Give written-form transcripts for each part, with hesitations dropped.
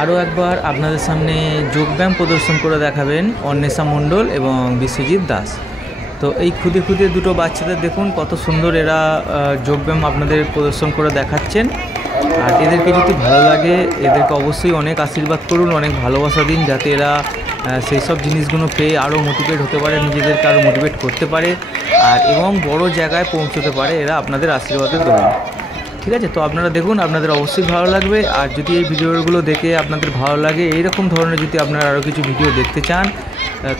আরও একবার আপনাদের সামনে যোগব্যায়াম প্রদর্শন করে দেখাবেন অন্বেষা মণ্ডল এবং বিশ্বজিৎ দাস। তো এই খুদে খুদে দুটো বাচ্চাদের দেখুন কত সুন্দর এরা যোগব্যায়াম আপনাদের প্রদর্শন করে দেখাচ্ছেন। আর এদেরকে যদি ভালো লাগে এদেরকে অবশ্যই অনেক আশীর্বাদ করুন, অনেক ভালোবাসা দিন, যাতে এরা সেই সব জিনিসগুলো পেয়ে আরও মোটিভেট হতে পারে, নিজেদেরকে আরও মোটিভেট করতে পারে আর এবং বড় জায়গায় পৌঁছতে পারে এরা আপনাদের আশীর্বাদের দরুন। ঠিক আছে, তো আপনারা দেখুন, আপনাদের অবশ্যই ভালো লাগবে। আর যদি এই ভিডিওগুলো দেখে আপনাদের ভালো লাগে, এইরকম ধরনের যদি আপনারা আরও কিছু ভিডিও দেখতে চান,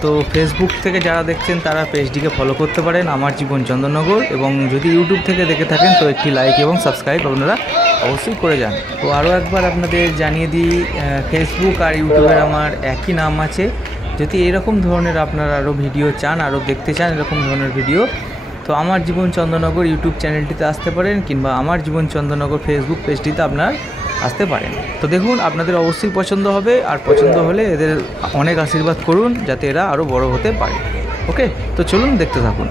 তো ফেসবুক থেকে যারা দেখছেন তারা পেজটিকে ফলো করতে পারেন আমার জীবন চন্দননগর, এবং যদি ইউটিউব থেকে দেখে থাকেন তো একটি লাইক এবং সাবস্ক্রাইব আপনারা অবশ্যই করে যান। তো আরও একবার আপনাদের জানিয়ে দিই, ফেসবুক আর ইউটিউবের আমার একই নাম আছে। যদি এরকম ধরনের আপনারা আরও ভিডিও চান, আরও দেখতে চান এরকম ধরনের ভিডিও, তো আমার জীবন চন্দননগর ইউটিউব চ্যানেলটিতে আসতে পারেন, কিংবা আমার জীবন চন্দননগর ফেসবুক পেজটিতে আপনার আসতে পারেন। তো দেখুন, আপনাদের অবশ্যই পছন্দ হবে, আর পছন্দ হলে এদের অনেক আশীর্বাদ করুন যাতে এরা আরও বড় হতে পারে। ওকে, তো চলুন দেখতে থাকুন।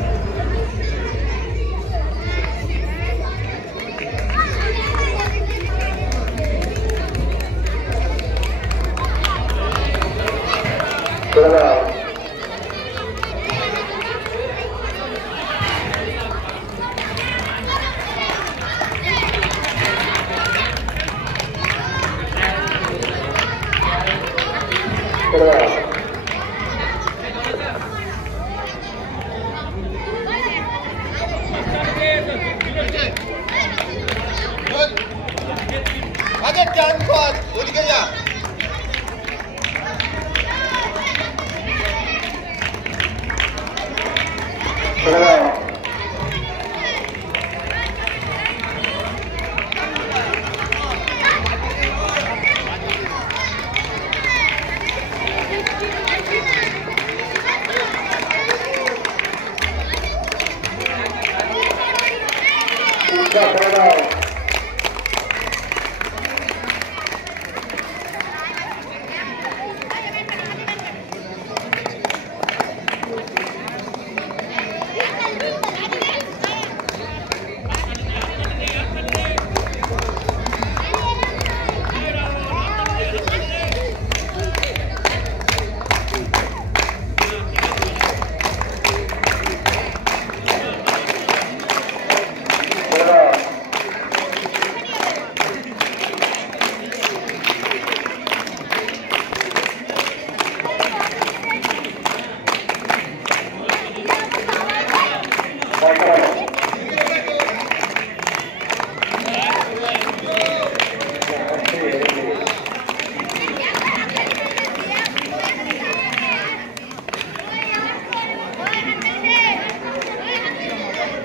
আগে টান কর, ওদিকে যা।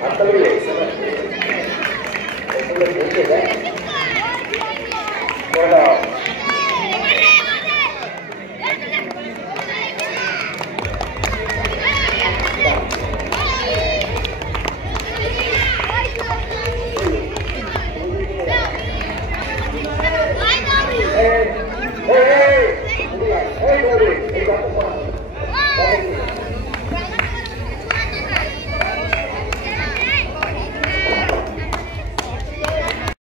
Hasta luego.